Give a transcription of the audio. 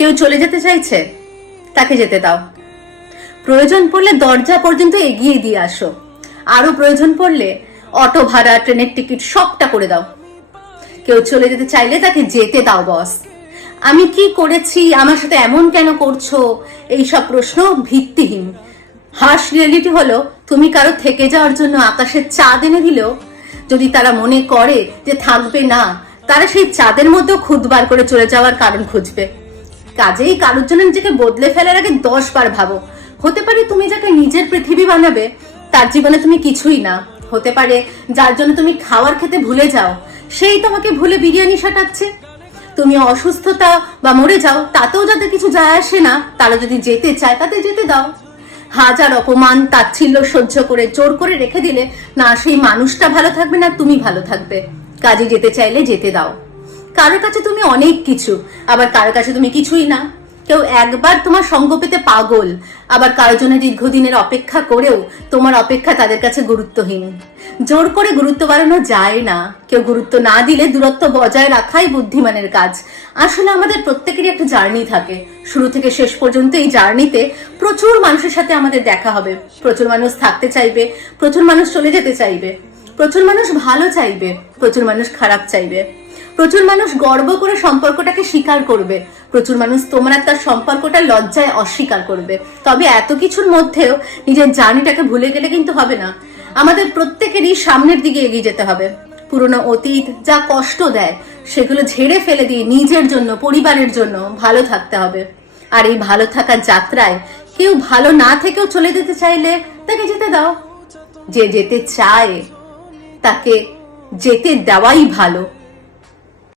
কেউ চলে যেতে চাইছে, তাকে যেতে দাও। প্রয়োজন পড়লে দরজা পর্যন্ত এগিয়ে দিয়ে আসো। আরো প্রয়োজন পড়লে অটো ভাড়া, ট্রেনের টিকিট সবটা করে দাও। কেউ চলে যেতে চাইলে তাকে যেতে দাও বস। আমি কি করেছি, আমার সাথে এমন কেন করছো, এইসব প্রশ্ন ভিত্তিহীন। হার্শ রিয়েলিটি হলো, তুমি কারো থেকে যাওয়ার জন্য আকাশের চাঁদ এনে দিলেও যদি তারা মনে করে যে থাকবে না, তারা সেই চাঁদের মধ্যেও খুদ বার করে চলে যাওয়ার কারণ খুঁজবে। কাজেই কারোর জন্য নিজেকে বদলে ফেলার আগে 10 বার ভাবো। হতে পারে তুমি যাকে নিজের পৃথিবী বানাবে তার জীবনে তুমি কিছুই না। হতে পারে যার জন্য তুমি খাওয়ার খেতে ভুলে যাও, সেই তোমাকে ভুলে বিরিয়ানি সাটাচ্ছে। তুমি অসুস্থতা বা মরে যাও, তাতেও যাদের কিছু যায় আসে না, তারা যদি যেতে চায় তাতে যেতে দাও। হাজার অপমান তাচ্ছিল্য সহ্য করে জোর করে রেখে দিলে না সেই মানুষটা ভালো থাকবে না তুমি ভালো থাকবে। কাজে যেতে চাইলে যেতে দাও। কারো কাছে তুমি অনেক কিছু, আবার কারো কাছে তুমি কিছুই না। কেউ একবার তোমার সঙ্গ পেতে পাগল, আবার কারো জন্য দীর্ঘদিনের অপেক্ষা করেও তোমার অপেক্ষা তাদের কাছে গুরুত্বহীন। জোর করে গুরুত্ব বাড়ানো যায় না। কেউ গুরুত্ব না দিলে দূরত্ব বজায় রাখাই বুদ্ধিমানের কাজ। আসলে আমাদের প্রত্যেকেরই একটা জার্নি থাকে, শুরু থেকে শেষ পর্যন্ত এই জার্নিতে প্রচুর মানুষের সাথে আমাদের দেখা হবে। প্রচুর মানুষ থাকতে চাইবে, প্রচুর মানুষ চলে যেতে চাইবে, প্রচুর মানুষ ভালো চাইবে, প্রচুর মানুষ খারাপ চাইবে, প্রচুর মানুষ গর্ব করে সম্পর্কটাকে স্বীকার করবে, প্রচুর মানুষ তোমরা তার সম্পর্কটা লজ্জায় অস্বীকার করবে। তবে এত কিছুর মধ্যেও নিজের জার্নিটাকে ভুলে গেলে কিন্তু হবে না। আমাদের প্রত্যেকেরই সামনের দিকে এগিয়ে যেতে হবে। পুরনো অতীত যা কষ্ট দেয় সেগুলো ঝেড়ে ফেলে দিয়ে নিজের জন্য, পরিবারের জন্য ভালো থাকতে হবে। আর এই ভালো থাকার যাত্রায় কেউ ভালো না থেকেও চলে যেতে চাইলে তাকে যেতে দাও। যে যেতে চায় তাকে যেতে দেওয়াই ভালো।